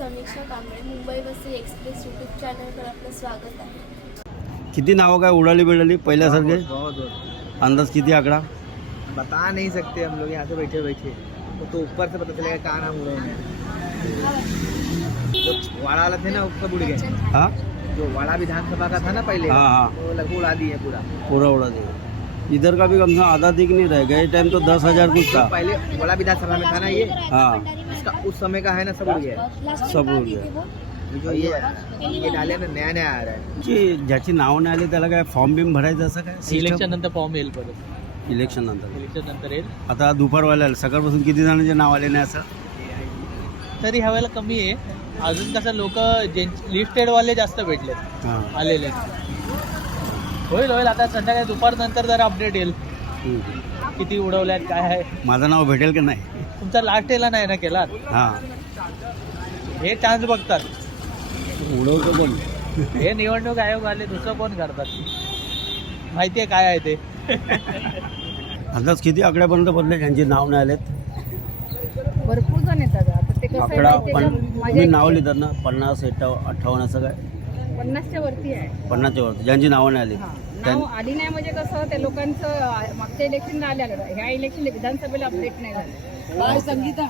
समीक्षा कांबळे, मुंबई वस्ती express YouTube चॅनलवर आपलं स्वागत आहे. किती नावं काय उडाली बिडाली पहिल्यासारखे? बहुत अंदाज किती आकडा? बता नहीं सकते हम लोग यहाँ से बैठे बैठे, तो ऊपर से पता चलेगा कहाँ नाम उड़े हैं। जो वाड़ा वाला थे ना ऊपर उड़ गए। हाँ जो वाड़ा विधानसभा का था ना पहले, हाँ हाँ वो लगभग उड़ा दिए पूरा। पूरा उड़ा दिया। इधर का भी कम से कम आधा दिख नहीं रहा गए टाइम तो 10,000 कुछ था। पहले वाड़ा विधानसभा में था ना ये, हाँ उसका उस समय का है ना, सब उड़ गया। सब उड़ गया। जो ये डाले ना नया नया आ रहा है। जी ज्याची नाव नाही आली त्याला काय फॉर्म बिम भरायचं असं काय? इलेक्शन नंतर फॉर्म येईल परत. इलेक्शन नंतर. इलेक्शन नंतर येईल. आता दुपारवाल्याला सकाळपासून किती जणांचे नाव आले नाही असं? तरी ह्या वेळेला कमी आहे. अजून कसं लोक लिस्टेड वाले जास्त भेटले हां आलेले. होईल होईल आता संध्याकाळी दुपार नंतर जरा अपडेट येईल किती उडवल्यात काय आहे. माझं नाव भेटेल की नाही? तुमचा लास्ट डेला नाही ना केला, हां हे चान्स बघतात. उडवतो पण. हे निवडणूक आयोग आले दुसरं कोण करतात माहितीये काय आहे ते. अंदाज किती आकड्यापर्यंत बदले ज्यांचे नाव नाही आलेत? भरपूर जण येतात. आता ते कसं आकडा आहे पण माहिती आहे तुम्ही का? नाव लिहितात ना 50, 58 असं काय? 50च्या वरती आहे. 50च्या वरती ज्यांची नावं नाही आली हा. नाव आली नाही म्हणजे कसं त्या लोकांचं मागच्या इलेक्शनला आलेलं, ह्या इलेक्शन विधानसभेला अपडेट नाही झालं. संगीता